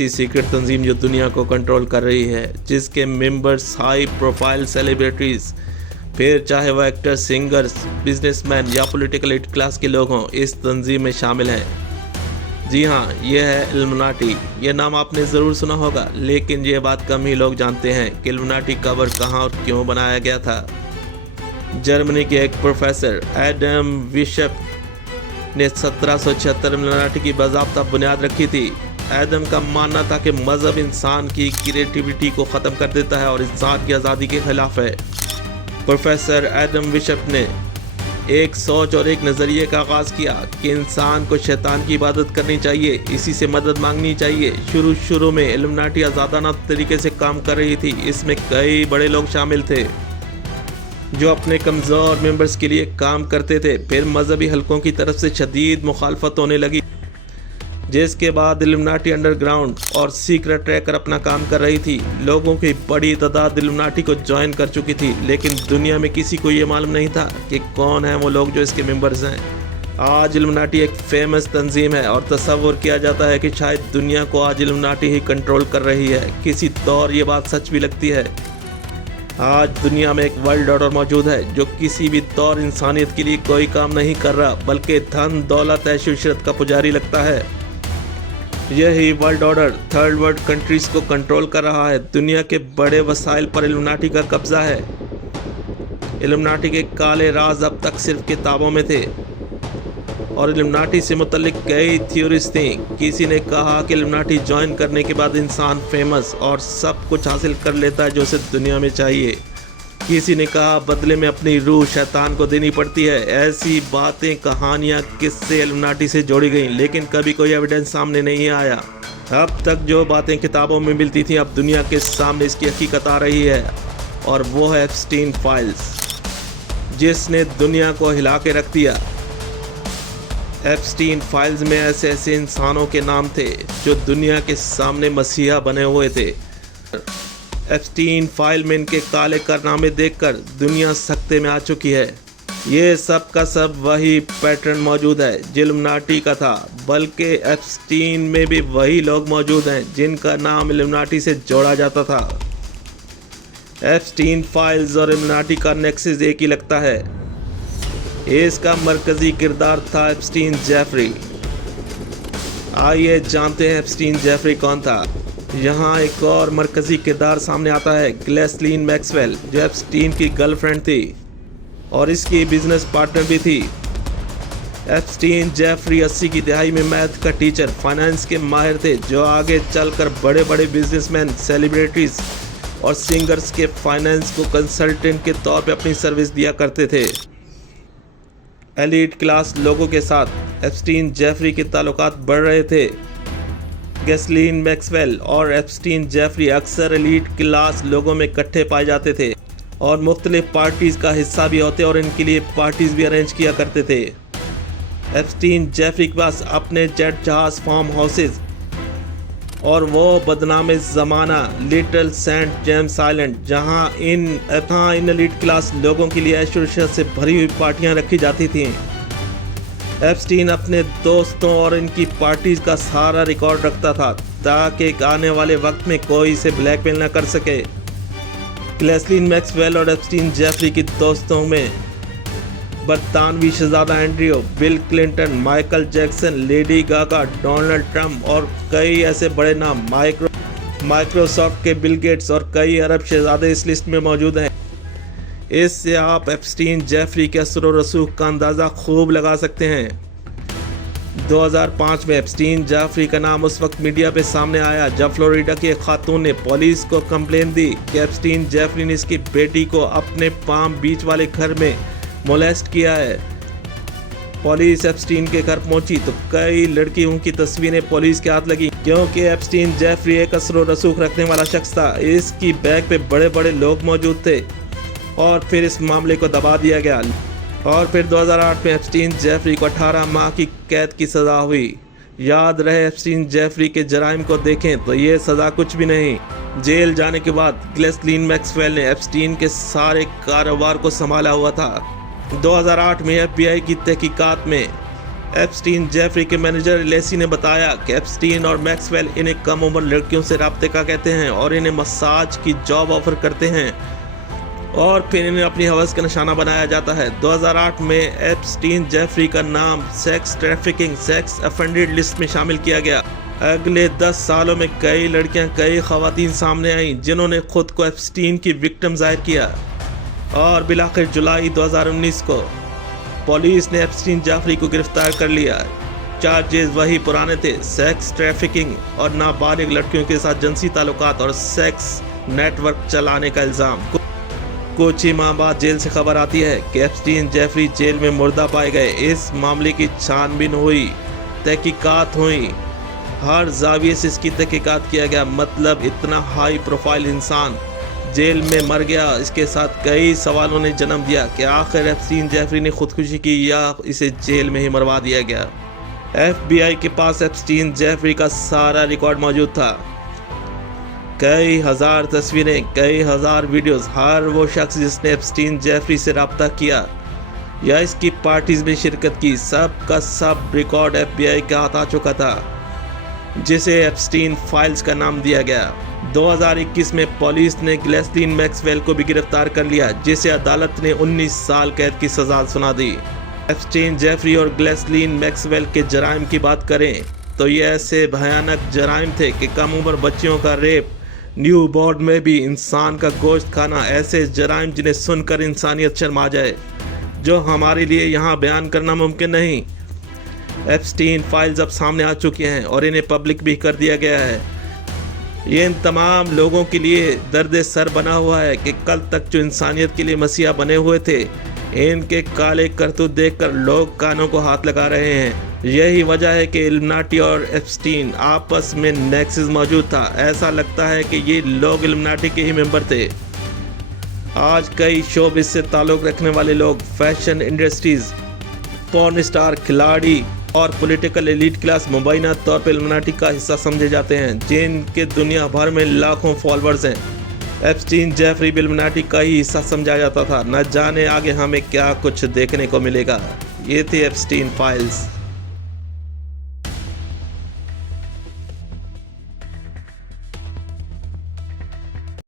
ऐसी सीक्रेट तंजीम जो दुनिया को कंट्रोल कर रही है, जिसके मेंबर्स हाई प्रोफाइल सेलिब्रिटीज़, फिर चाहे वह एक्टर, सिंगर्स, बिजनेसमैन या पॉलिटिकल एलिट क्लास के लोग हों, इस तंजीम में शामिल हैं। जी हाँ, ये है इल्यूमिनाटी। ये नाम आपने ज़रूर सुना होगा, लेकिन ये बात कम ही लोग जानते हैं कि इल्यूमिनाटी कब और कहाँ और क्यों बनाया गया था। जर्मनी के एक प्रोफेसर एडम विशप ने 1776 इल्यूमिनाटी की बाज़ाब्ता बुनियाद रखी थी। एडम का मानना था कि मज़हब इंसान की क्रिएटिविटी को ख़त्म कर देता है और इंसान की आज़ादी के खिलाफ है। प्रोफेसर एडम विशप ने एक सोच और एक नज़रिए का आगाज़ किया कि इंसान को शैतान की इबादत करनी चाहिए, इसी से मदद मांगनी चाहिए। शुरू में इल्यूमिनाटी आज़ादाना तरीके से काम कर रही थी। इसमें कई बड़े लोग शामिल थे जो अपने कमज़ोर मेंबर्स के लिए काम करते थे। फिर मजहबी हलकों की तरफ से शदीद मुखालफत होने लगी, जिसके बाद इल्यूमिनाटी अंडरग्राउंड और सीक्रेट रहकर अपना काम कर रही थी। लोगों की बड़ी तादाद इल्यूमिनाटी को ज्वाइन कर चुकी थी, लेकिन दुनिया में किसी को ये मालूम नहीं था कि कौन है वो लोग जो इसके मेंबर्स हैं। आज इल्यूमिनाटी एक फेमस तंजीम है और तस्वुर किया जाता है कि शायद दुनिया को आज इल्यूमिनाटी ही कंट्रोल कर रही है। किसी दौर ये बात सच भी लगती है। आज दुनिया में एक वर्ल्ड ऑर्डर मौजूद है जो किसी भी दौर इंसानियत के लिए कोई काम नहीं कर रहा, बल्कि धन दौलत ऐशो इशरत का पुजारी लगता है। यही world order third world countries को कंट्रोल कर रहा है। दुनिया के बड़े वसाइल पर इल्यूमिनाटी का कब्जा है। इल्यूमिनाटी के काले राज अब तक सिर्फ किताबों में थे और इल्यूमिनाटी से मुतल्लिक कई थ्योरीज थी। किसी ने कहा कि इल्यूमिनाटी ज्वाइन करने के बाद इंसान फेमस और सब कुछ हासिल कर लेता है जो उसे दुनिया में चाहिए। किसी ने कहा बदले में अपनी रूह शैतान को देनी पड़ती है। ऐसी बातें, कहानियाँ, किस्से इल्यूमिनाटी से जोड़ी गई, लेकिन कभी कोई एविडेंस सामने नहीं आया। अब तक जो बातें किताबों में मिलती थी, अब दुनिया के सामने इसकी हकीकत आ रही है, और वो है एप्स्टीन फाइल्स, जिसने दुनिया को हिला के रख दिया। एप्स्टीन फाइल्स में ऐसे इंसानों के नाम थे जो दुनिया के सामने मसीहा बने हुए थे। एप्स्टीन फाइल में इनके काले कारनामे देखकर दुनिया सख्ते में आ चुकी है। ये सब का सब वही पैटर्न मौजूद है जो इल्यूमिनाटी का था, बल्कि एप्स्टीन में भी वही लोग मौजूद हैं जिनका नाम इल्यूमिनाटी से जोड़ा जाता था। एप्स्टीन फाइल्स और इल्यूमिनाटी का नेक्सस एक ही लगता है। इसका मरकजी किरदार था एप्स्टीन जेफरी। आइए जानते हैं एप्स्टीन जेफरी कौन था। यहाँ एक और मरकजी किरदार सामने आता है, ग्हिसलीन मैक्सवेल, जो एप्स्टीन की गर्लफ्रेंड थी और इसकी बिजनेस पार्टनर भी थी। एप्स्टीन जेफरी 80 की दहाई में मैथ का टीचर, फाइनेंस के माहिर थे जो आगे चलकर बड़े बड़े बिजनेसमैन, सेलिब्रिटीज और सिंगर्स के फाइनेंस को कंसल्टेंट के तौर पर अपनी सर्विस दिया करते थे। एलीट क्लास लोगों के साथ एप्स्टीन जेफरी के ताल्लुकात बढ़ रहे थे। ग्हिसलीन मैक्सवेल और एप्स्टीन जेफरी अक्सर एलीट क्लास लोगों में इकट्ठे पाए जाते थे और मुख्तलिफ पार्टीज़ का हिस्सा भी होते और इनके लिए पार्टीज़ भी अरेंज किया करते थे। एप्स्टीन जेफरी के पास अपने जेट जहाज, फार्म हाउसेज और वो बदनाम ज़माना लिटिल सेंट जेम्स आइलैंड, जहाँ इन एलीट क्लास लोगों के लिए ऐशो इशरत से भरी हुई पार्टियाँ रखी जाती थीं। एप्स्टीन अपने दोस्तों और इनकी पार्टीज़ का सारा रिकॉर्ड रखता था ताकि आने वाले वक्त में कोई इसे ब्लैकमेल न कर सके। ग्हिसलीन मैक्सवेल और एप्स्टीन जेफरी के दोस्तों में बरतानवी शहजादा Andrew, Bill Clinton, Michael Jackson, Lady Gaga, Donald Trump और कई ऐसे बड़े नाम, माइक्रोसॉफ्ट के बिल गेट्स और कई अरब शहजादे इस लिस्ट में मौजूद हैं। इससे आप एप्स्टीन जेफरी के असर और रसूख का अंदाज़ा खूब लगा सकते हैं। 2005 में एप्स्टीन जेफरी का नाम उस वक्त मीडिया पे सामने आया जब फ्लोरिडा की एक खातून ने पुलिस को कंप्लेन दी कि एप्स्टीन जेफरी ने इसकी बेटी को अपने पाम बीच वाले घर में मोलेस्ट किया है। पुलिस एप्स्टीन के घर पहुंची तो कई लड़कियों की तस्वीरें पुलिस के हाथ लगी, क्योंकि एप्स्टीन जेफरी एक असर और रसूख रखने वाला शख्स था। इसकी बैग पे बड़े बड़े लोग मौजूद थे और फिर इस मामले को दबा दिया गया और फिर 2008 में एप्स्टीन जेफरी को 18 माह की कैद की सज़ा हुई। याद रहे, एप्स्टीन जेफरी के जराइम को देखें तो ये सज़ा कुछ भी नहीं। जेल जाने के बाद ग्हिसलीन मैक्सवेल ने एप्स्टीन के सारे कारोबार को संभाला हुआ था। 2008 में FBI की तहकीकात में एप्स्टीन जेफरी के मैनेजर लेसी ने बताया कि एप्स्टीन और मैक्सवेल इन्हें कम उम्र लड़कियों से राब्ते का कहते हैं और इन्हें मसाज की जॉब ऑफर करते हैं और फिर इन्हें अपनी हवस का निशाना बनाया जाता है। 2008 में एप्स्टीन जेफरी का नाम sex trafficking sex offended list में शामिल किया गया। अगले 10 सालों में कई लड़कियां, कई खवातीन सामने आईं जिन्होंने खुद को एप्स्टीन की विक्टिम जाहिर किया और बिलाखिर जुलाई 2019 को पुलिस ने एप्स्टीन जेफरी को गिरफ्तार कर लिया। चार्जेस वही पुराने थे, सेक्स ट्रैफिकिंग और नाबालिग लड़कियों के साथ जिनसी ताल्लुकात और सेक्स नेटवर्क चलाने का इल्ज़ाम। कुछ ही माह बाद जेल से खबर आती है कि एप्स्टीन जेफरी जेल में मुर्दा पाए गए। इस मामले की छानबीन हुई, तहकीकात हुई, हर जाविये से इसकी तहकीकात किया गया। मतलब इतना हाई प्रोफाइल इंसान जेल में मर गया। इसके साथ कई सवालों ने जन्म दिया कि आखिर एप्स्टीन जेफरी ने खुदकुशी की या इसे जेल में ही मरवा दिया गया। FBI के पास एप्स्टीन जेफरी का सारा रिकॉर्ड मौजूद था, कई हजार तस्वीरें, कई हजार वीडियोस। हर वो शख्स जिसने एप्स्टीन जेफरी से रब्ता किया या इसकी पार्टीज में शिरकत की, सब का सब रिकॉर्ड FBI के हाथ आ चुका था, जिसे एप्स्टीन फाइल्स का नाम दिया गया। 2021 में पुलिस ने ग्लेसलीन मैक्सवेल को भी गिरफ्तार कर लिया, जिसे अदालत ने 19 साल कैद की सजा सुना दी। एप्स्टीन जेफरी और ग्लेसलीन मैक्सवेल के जराइम की बात करें तो ये ऐसे भयानक जराइम थे कि कम उम्र बच्चियों का रेप, न्यू बॉर्न में भी इंसान का गोश्त खाना, ऐसे जराइम जिन्हें सुनकर इंसानियत शर्मा जाए, जो हमारे लिए यहाँ बयान करना मुमकिन नहीं। एप्स्टीन फाइल्स अब सामने आ चुकी हैं और इन्हें पब्लिक भी कर दिया गया है। ये इन तमाम लोगों के लिए दर्द सर बना हुआ है कि कल तक जो इंसानियत के लिए मसीहा बने हुए थे, इनके काले करतूत देखकर लोग कानों को हाथ लगा रहे हैं। यही वजह है कि इल्यूमिनाटी और एप्स्टीन आपस में नेक्सस मौजूद था। ऐसा लगता है कि ये लोग इल्यूमिनाटी के ही मेंबर थे। आज कई शोबिज़ से ताल्लुक़ रखने वाले लोग, फैशन इंडस्ट्रीज, पॉर्न स्टार, खिलाड़ी और पॉलिटिकल एलीट क्लास मुबैना तौर पर इल्यूमिनाटी का हिस्सा समझे जाते हैं, जिनके दुनिया भर में लाखों फॉलोअर्स हैं। एप्स्टीन जेफरी इल्यूमिनाटी का ही हिस्सा समझा जाता था। न जाने आगे हमें क्या कुछ देखने को मिलेगा। ये थी एप्स्टीन फाइल्स।